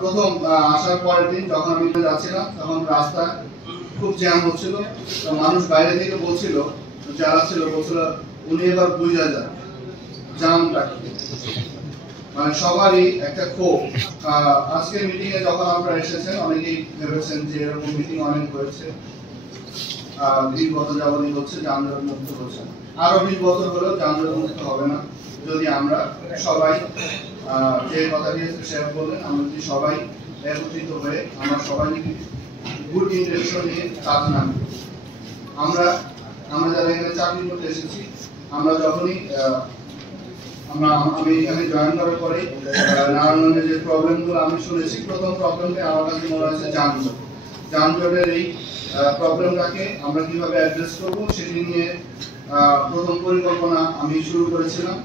প্রথম আসার পরের দিন যখন আমি যাচ্ছিলাম তখন রাস্তা খুব জ্যাম হচ্ছিল, তো মানুষ বাইরে থেকে বলছিল, যারা ছিল বলছিল উনি এবার বুঝা যান জ্যামটা, মানে সবারই একটা ক্ষোভ। আজকের মিটিং এ যখন আপনারা এসেছেন অনেকেই ভেবেছেন যে এরকম মিটিং অনেক হয়েছে, 20 বছর যাবতীয় হচ্ছে, যানজট মুক্ত হচ্ছে, আরো 20 বছর হলেও যানজট মুক্ত হবে না যদি আমরা সবাই যে কথা দিয়েছে সে বললেন, আমরা যদি সবাই একত্রিত হয়ে আমরা সবাই গুড ইন্টেনশন নিয়ে কাজ না করি। আমরা যারা এখানে চাকরি করতে এসেছি, আমরা যখনই আমি এখানে জয়েন করার পরে নারায়ণগঞ্জের যে প্রবলেমগুলো আমি শুনেছি, প্রথম প্রবলেমটা আমার কাছে মনে হচ্ছে যানজট। যানজটের এই প্রবলেমটাকে আমরা কিভাবে অ্যাড্রেস করব সেটি নিয়ে প্রথম পরিকল্পনা আমি শুরু করেছিলাম।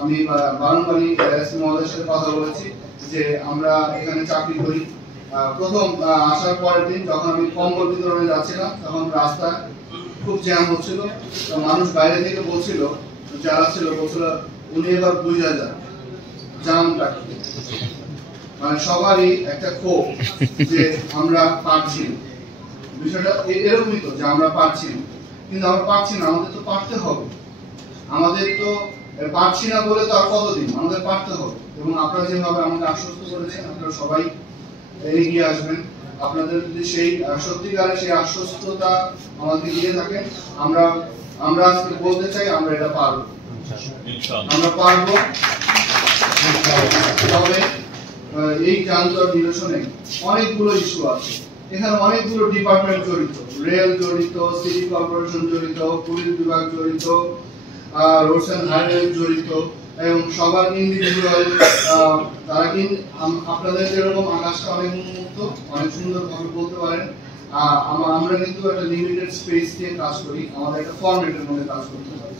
আমি বারংবারই এসপি মহোদয়ের সাথে কথা বলেছি যে আমরা এখানে চাকরি করি। প্রথম আসার পরের দিন যখন আমি কম্বল বিতরণে যাচ্ছিলাম তখন রাস্তা খুব জ্যাম হচ্ছিল, তো মানুষ বাইরে থেকে বলছিল, যারা ছিল বলছিল উনি এবার বুঝা যান জ্যামটা, মানে সবারই একটা ক্ষোভ যে আমরা পারছি না। বিষয়টা এরকমই তো যে আমরা পারছি না, কিন্তু আমরা পারছি না, আমাদের তো পারতে হবে। আমাদের তো পারছি না বলে তো আর কতদিন, আমাদের পারতে হবে। এবং আপনারা যেভাবে আমাকে আশ্বস্ত করেছেন, আপনারা সবাই এগিয়ে আসবেন। আপনাদের যদি সেই সত্যিকারের সেই আশ্বস্ততা আমাদের দিয়ে থাকেন, আমরা আজকে বলতে চাই আমরা এটা পারবো, আমরা পারবো। তবে এই যানজট নিরসনে অনেকগুলো ইস্যু আছে, এখানে অনেকগুলো ডিপার্টমেন্ট জড়িত, রেল জড়িত, সিটি কর্পোরেশন জড়িত, পুলিশ বিভাগ জড়িত, রোডস এন্ড হাইওয়ে জড়িত, এবং সবার ইন্ডিভিজুয়াল তারা কিন্তু আপনাদের যেরকম আকাশটা অনেক উন্মুক্ত, অনেক সুন্দর ভাবে বলতে পারেন, আমরা কিন্তু একটা লিমিটেড স্পেস দিয়ে কাজ করি, আমাদের একটা ফরম্যাটের মধ্যে কাজ করতে হয়।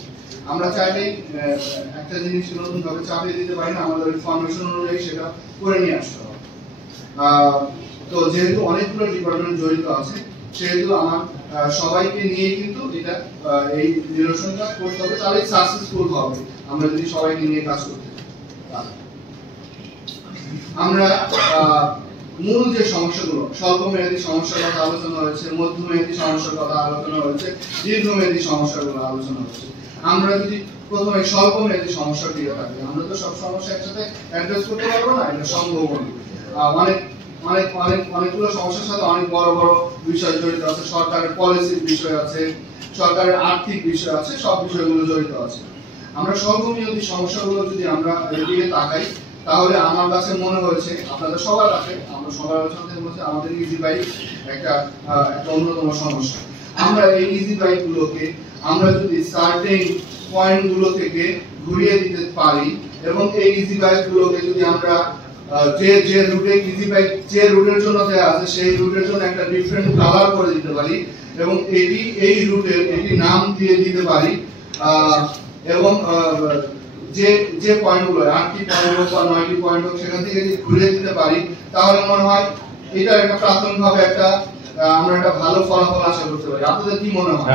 আমরা চাইলেই একটা জিনিস নতুন ভাবে চাপিয়ে দিতে পারি না, আমাদের ওই ফরমেশন অনুযায়ী সেটা করে নিয়ে আসতে হবে। তো যেহেতু অনেকগুলো ডিপার্টমেন্ট জড়িত আছে, সেহেতু আমার সবাইকে নিয়ে কিন্তু এটা এই নিরসনটা করতে হবে, তাহলে সাকসেসফুল হবে আমরা যদি সবাইকে নিয়ে কাজ করতে পারি। আমরা মূল যে সমস্যাগুলো, স্বল্প মেয়াদী সমস্যার কথা আলোচনা হয়েছে, মধ্যমেয়াদী সমস্যার কথা আলোচনা হয়েছে, দীর্ঘমেয়াদী সমস্যাগুলো আলোচনা হয়েছে। আমরা যদি প্রথমে স্বল্প মেয়াদী সমস্যা দিয়ে থাকি, আমরা তো সব সমস্যা একসাথে অ্যাড্রেস করতে পারবো না, এটা সম্ভব না। অনেকগুলো সমস্যার সাথে অনেক বড় বড় বিষয় জড়িত আছে, সরকারের পলিসির বিষয় আছে, সরকারের আর্থিক বিষয় আছে, সব বিষয়গুলো জড়িত আছে। আমরা স্বল্পমেয়াদী সমস্যাগুলো যদি আমরা এদিকে তাকাই, তাহলে আমার কাছে মনে হয়েছে আপনাদের সবার কাছে, আমরা সবার আলোচনাতে বলছি আমাদের ইজি বাইক একটা অন্যতম সমস্যা। আমরা এই ইজি বাইক গুলোকে আমরা যদি সার্টেন পয়েন্ট গুলো থেকে ঘুরিয়ে দিতে পারি, এবং এই ইজি বাইক গুলোকে যদি আমরা যে রুটে ইজি বাইক যে রুটের জন্য দেয়া আছে সেই রুটের জন্য একটা ডিফারেন্ট কালার করে দিতে পারি, এবং এই রুটের একটি নাম দিয়ে দিতে পারি, এবং যে পয়েন্টগুলো 8টি পয়েন্ট হোক বা 9টি পয়েন্ট হোক সেখান থেকে যদি ঘুরে দিতে পারি, তাহলে মনে হয় এটা একটা প্রাথমিকভাবে আমরা একটা ভালো ফলাফল আশা করতে পারি। আপনাদের কি মনে হয়?